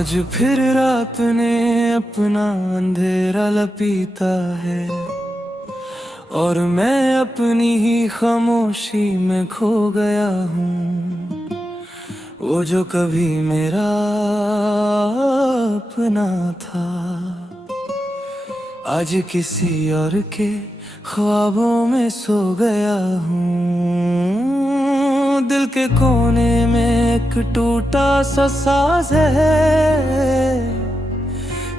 आज फिर रात ने अपना अंधेरा लपीता है और मैं अपनी ही खामोशी में खो गया हूँ। वो जो कभी मेरा अपना था, आज किसी और के ख्वाबों में सो गया हूँ। दिल के कोने में एक टूटा सा साज है,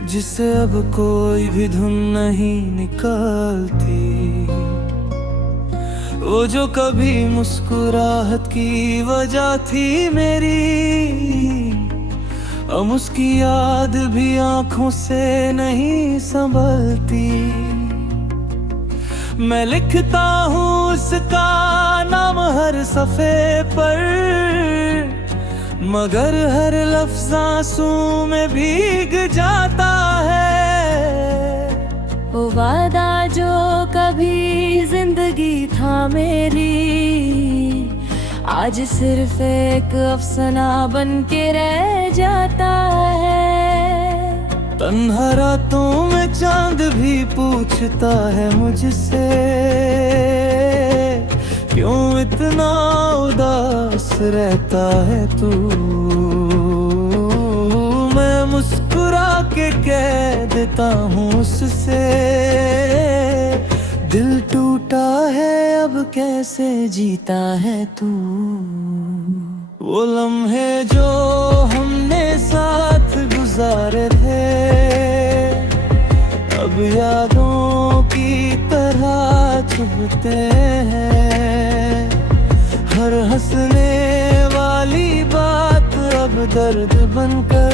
जिसे अब कोई भी धुन नहीं निकलती। वो जो कभी मुस्कुराहट की वजह थी मेरी, अब उसकी याद भी आंखों से नहीं संभलती। मैं लिखता हूँ उसका नाम हर सफ़े पर, मगर हर लफ्ज़ आंसू में भीग जाता है। वो वादा जो कभी जिंदगी था मेरी, आज सिर्फ एक अफसाना बन के रह जाता है। तन्हा रातों में चांद भी पूछता है मुझसे, क्यों इतना उदास रहता है तू। मैं मुस्कुरा के कह देता हूँ उससे, दिल टूटा है अब कैसे जीता है तू। वो लम्हे जो हमने साथ गुजारे थे, अब यादों की तरह चुभते हैं। हर हंसने वाली बात अब दर्द बनकर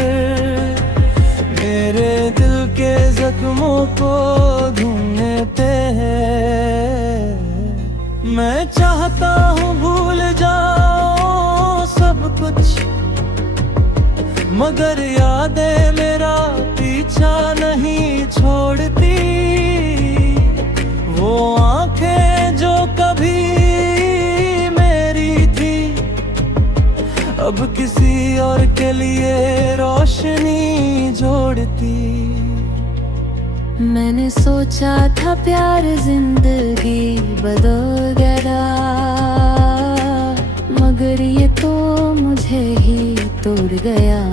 मेरे दिल के जख्मों को ढूंढते हैं। मैं चाहता हूँ भूल जाओ सब कुछ, मगर यादें मेरा पीछा नहीं छोड़ती। वो आंखें जो कभी मेरी थी, अब किसी और के लिए रोशनी जोड़ती। मैंने सोचा था प्यार जिंदगी बदल गया, मगर ये तो मुझे ही तोड़ गया।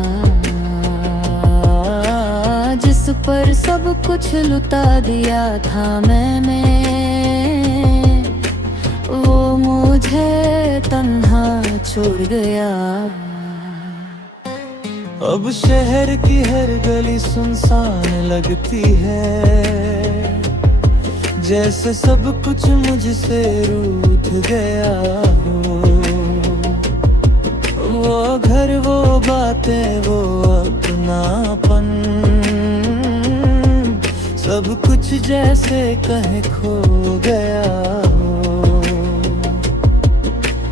जिस पर सब कुछ लुटा दिया था मैंने, वो मुझे तन्हा छोड़ गया। अब शहर की हर गली सुनसान लगती है, जैसे सब कुछ मुझसे रूठ गया हो। वो घर, वो बातें, वो अपनापन, सब कुछ जैसे कहीं खो गया हो।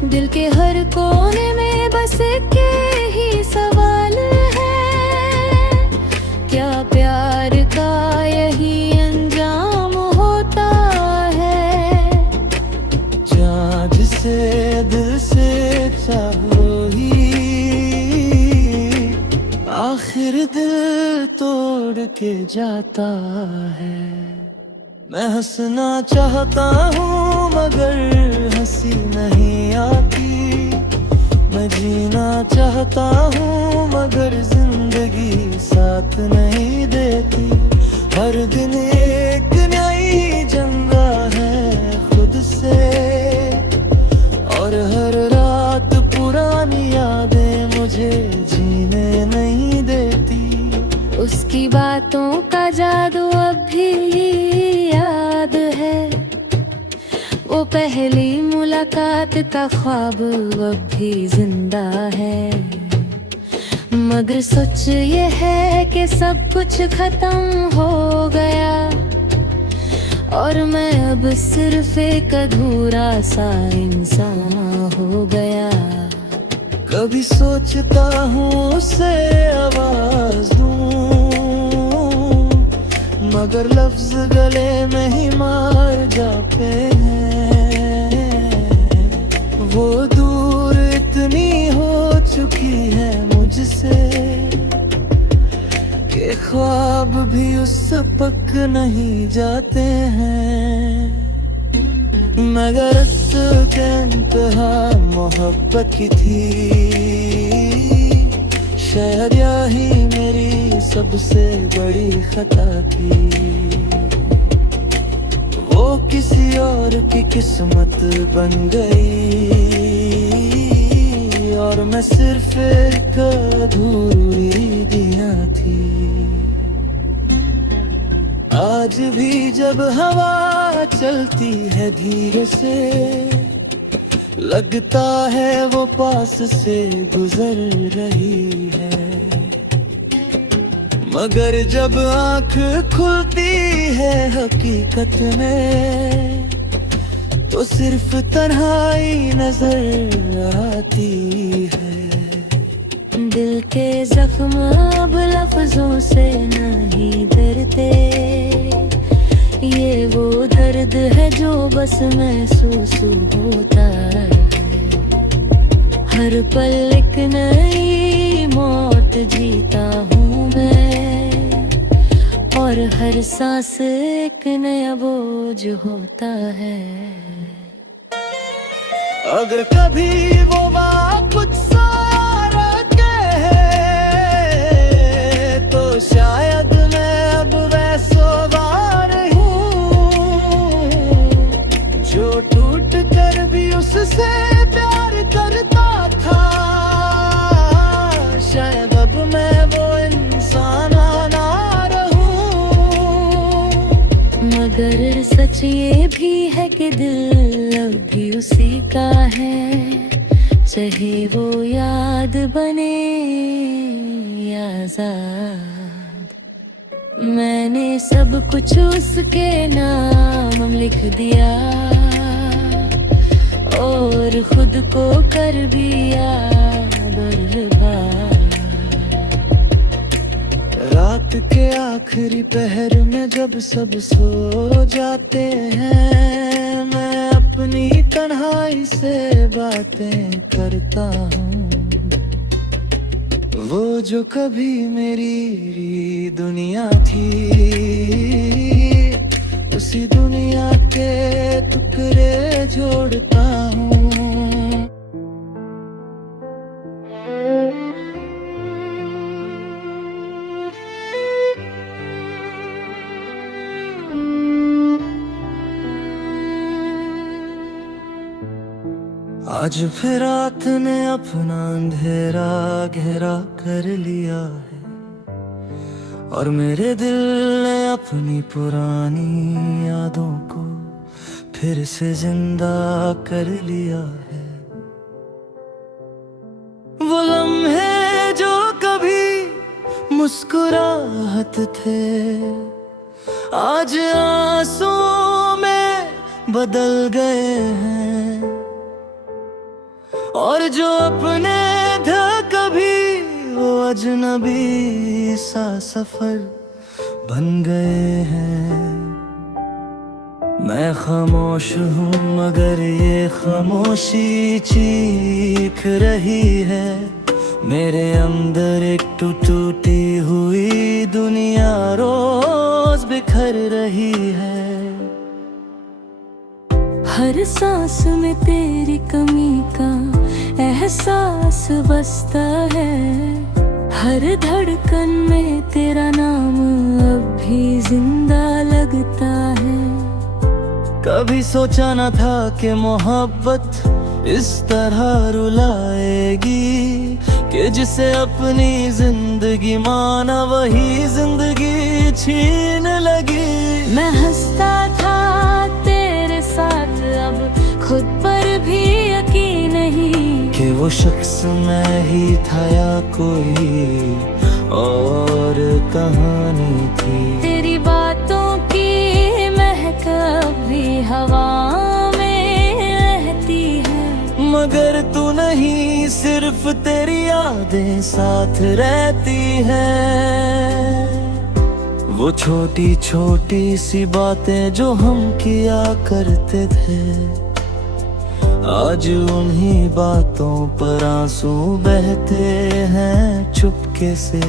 दिल के हर कोने में बस एक ही सवाल है, क्या प्यार का यही अंजाम होता है। जान जिसे दिल से चाहो ही, आखिर दिल तोड़ के जाता है। मैं हंसना चाहता हूँ मगर हंसी नहीं आती। मैं जीना चाहता हूँ मगर जिंदगी साथ नहीं देती। हर दिन एक नई जंग है खुद से, और हर रात पुरानी यादें मुझे जीने नहीं देती। उसकी बातों का जादू अब भी याद है, वो पहली मुलाकात का ख्वाब अब भी जिंदा है। मगर सच ये है कि सब कुछ खत्म हो गया, और मैं अब सिर्फ एक अधूरा सा इंसान हो गया। कभी सोचता हूँ उसे आवाज दूं, मगर लफ्ज गले में ही मार जाते हैं। वो दूर इतनी हो चुकी है मुझसे, ख्वाब भी उससे पक नहीं जाते हैं, मगर के इंतहा मोहब्बत की थी। शायद यही मेरी सबसे बड़ी खता थी। वो किसी और की किस्मत बन गई और मैं सिर्फ एक अधूरी दिया थी। आज भी जब हवा चलती है धीरे से, लगता है वो पास से गुजर रही है, मगर जब आँख खुलती है हकीकत में, तो सिर्फ तन्हाई नजर आती है। दिल के जख्म अब लफ्जों से नहीं डरते, ये वो दर्द है जो बस महसूस होता है। हर पल एक नई मौत जीता हूँ मैं, और हर सांस एक नया बोझ होता है। अगर कभी वो कुछ सारा कहे, तो शायद मैं अब वैसा वार हूँ जो टूट कर भी उससे प्यार करता था। शायद अब मैं वो इंसान ना रहूं, मगर सच ये भी है कि दिल अब भी उसी का है, चाहे वो याद बने या आजाद। मैंने सब कुछ उसके नाम लिख दिया और खुद को कर दिया बर्बाद। रात के आखिरी पहर में जब सब सो जाते हैं, मैं अपनी तन्हाई से बातें करता हूँ। वो जो कभी मेरी दुनिया थी, उसी दुनिया के टुकड़े जोड़ता हूँ। आज फिर रात ने अपना अंधेरा गहरा कर लिया है, और मेरे दिल ने अपनी पुरानी यादों को फिर से जिंदा कर लिया है। वो लम्हे जो कभी मुस्कुराहट थे, आज आंसुओं में बदल गए हैं, और जो अपने थे कभी वो अजनबी सा सफर बन गए हैं। मैं खामोश हूँ मगर ये खामोशी चीख रही है, मेरे अंदर एक टूटी हुई दुनिया रोज बिखर रही है। हर सांस में तेरी कमी का एहसास बसता है, हर धड़कन में तेरा नाम अब भी जिंदा लगता है। कभी सोचा न था कि मोहब्बत इस तरह रुलाएगी, कि जिसे अपनी जिंदगी माना वही जिंदगी छीन लगी। मैं हंसता था तेरे साथ, अब खुद पर भी यकीन नहीं कि वो शख्स मैं ही था या कोई और कहानी थी। तेरी बातों की महक भी हवा में रहती है, मगर तू नहीं, सिर्फ तेरी यादें साथ रहती है। वो छोटी छोटी सी बातें जो हम किया करते थे, आज उन्हीं बातों पर आंसू बहते हैं चुपके से।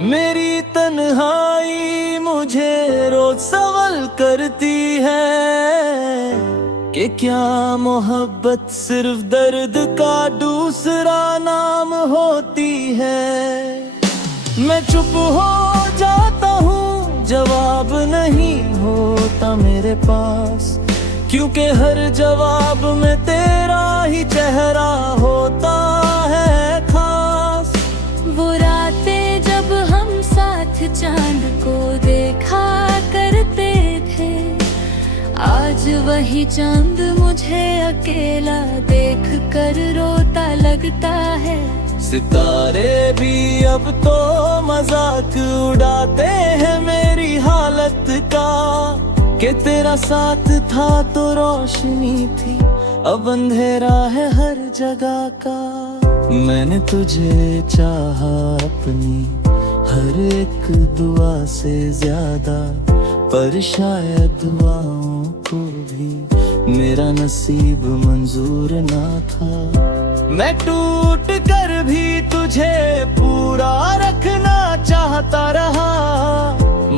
मेरी तन्हाई मुझे रोज सवाल करती है कि क्या मोहब्बत सिर्फ दर्द का दूसरा नाम होती है। मैं चुप हो जाता हूँ, जवाब नहीं होता मेरे पास, क्योंकि हर जवाब में तेरा ही चेहरा होता है खास। वो रातें जब हम साथ चांद को देखा करते थे, आज वही चांद मुझे अकेला देख कर रोता लगता है। सितारे भी अब तो मजाक उड़ाते हैं मेरी हालत का, कि तेरा साथ था तो रोशनी थी, अब अंधेरा है हर जगह का। मैंने तुझे चाहा अपनी हर एक दुआ से ज्यादा, पर शायद दुआओं को भी मेरा नसीब मंजूर ना था। मैं टूट कर भी तुझे पूरा रखना चाहता रहा,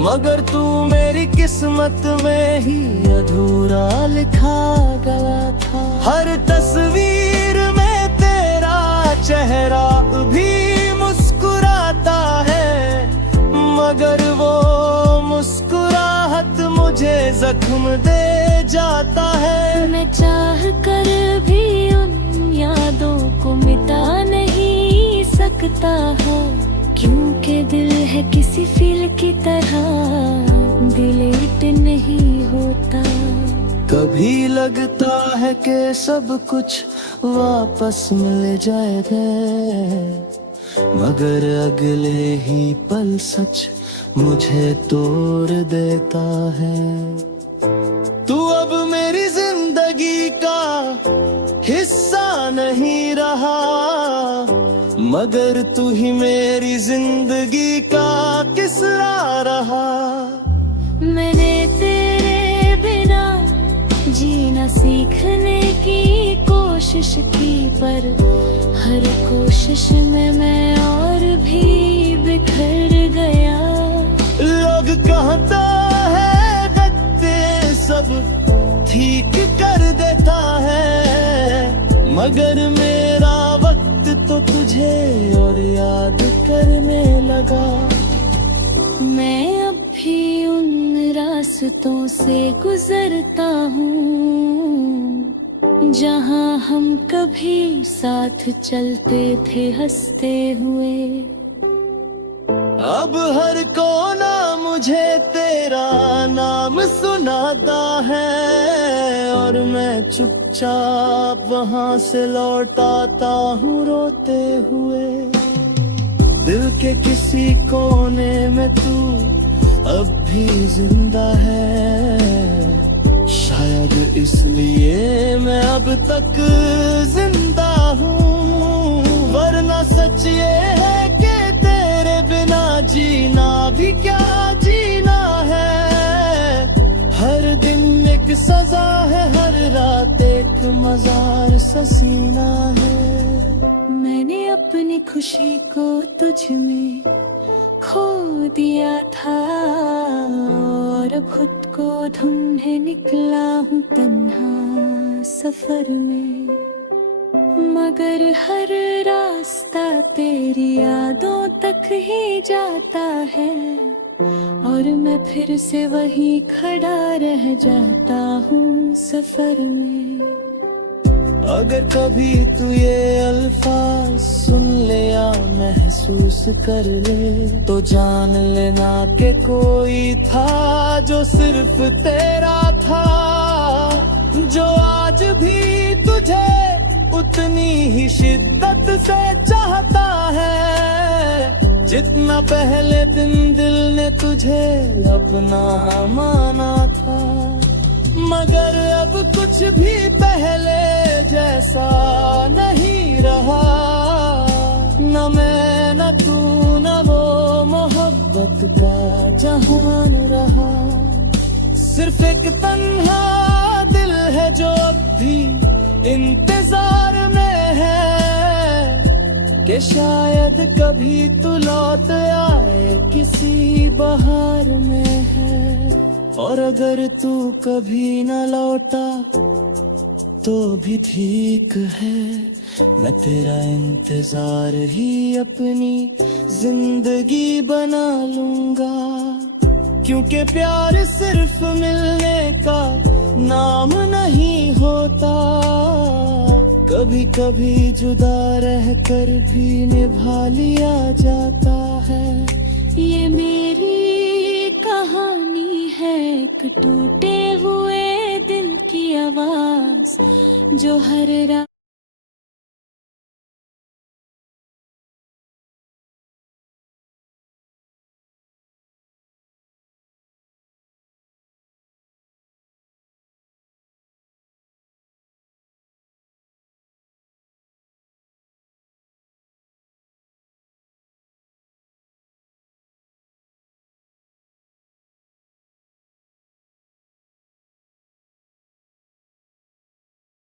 मगर तू मेरी किस्मत में ही अधूरा लिखा गया था। हर तस्वीर में तेरा चेहरा भी मुस्कुराता है, मगर वो मुस्कुराहट मुझे जख्म दे जाता है। मैं चाह कर भी उन यादों को मिटा नहीं सकता है, क्योंकि दिल है किसी फील की तरह डिलीट नहीं होता। कभी लगता है कि सब कुछ वापस मिल जाएगा, मगर अगले ही पल सच मुझे तोड़ देता है। तू अब मेरी जिंदगी का हिस्सा नहीं रहा, मगर तू ही मेरी जिंदगी का किस्सा रहा। मैंने तेरे बिना जीना सीखने की कोशिश की, पर हर कोशिश में मैं और भी बिखर गया। लोग कहता है वक्त सब ठीक कर देता है, मगर मेरा वक्त तो तुझे और याद करने लगा। मैं अब भी उन रास्तों से गुजरता हूँ, जहाँ हम कभी साथ चलते थे हंसते हुए। अब हर कोना मुझे तेरा नाम सुनाता है, और मैं चुपचाप वहाँ से लौट आता हूँ रोते हुए। दिल के किसी कोने में तू अब भी जिंदा है, शायद इसलिए मैं अब तक जिंदा हूँ। वरना सच ये है कि तेरे बिना जीना भी क्या जीना है। हर दिन एक सजा है, हर रात एक मजार सा सीना है। मैंने अपनी खुशी को तुझ में खो दिया था, और अब खुद को ढूंढने निकला हूँ तन्हा सफर में। मगर हर रास्ता तेरी यादों तक ही जाता है, और मैं फिर से वही खड़ा रह जाता हूँ सफर में। अगर कभी तू ये अल्फाज सुन ले या महसूस कर ले, तो जान लेना कि कोई था जो सिर्फ तेरा था, जो आज भी तुझे उतनी ही शिद्दत से चाहता है, जितना पहले दिन दिल ने तुझे अपना माना था। मगर अब कुछ भी पहले जैसा नहीं रहा, न मैं न तू न वो मोहब्बत का जहान रहा। सिर्फ एक तन्हा दिल है जो अब भी इंतजार में है, कि शायद कभी तू लौट आए किसी बहार में है। और अगर तू कभी न लौटा तो भी ठीक है, मैं तेरा इंतजार ही अपनी जिंदगी बना लूंगा। क्योंकि प्यार सिर्फ मिलने का नाम नहीं होता, कभी कभी जुदा रहकर भी निभा लिया जाता है। ये मेरी कहानी है, एक टूटे हुए दिल की आवाज जो हर रात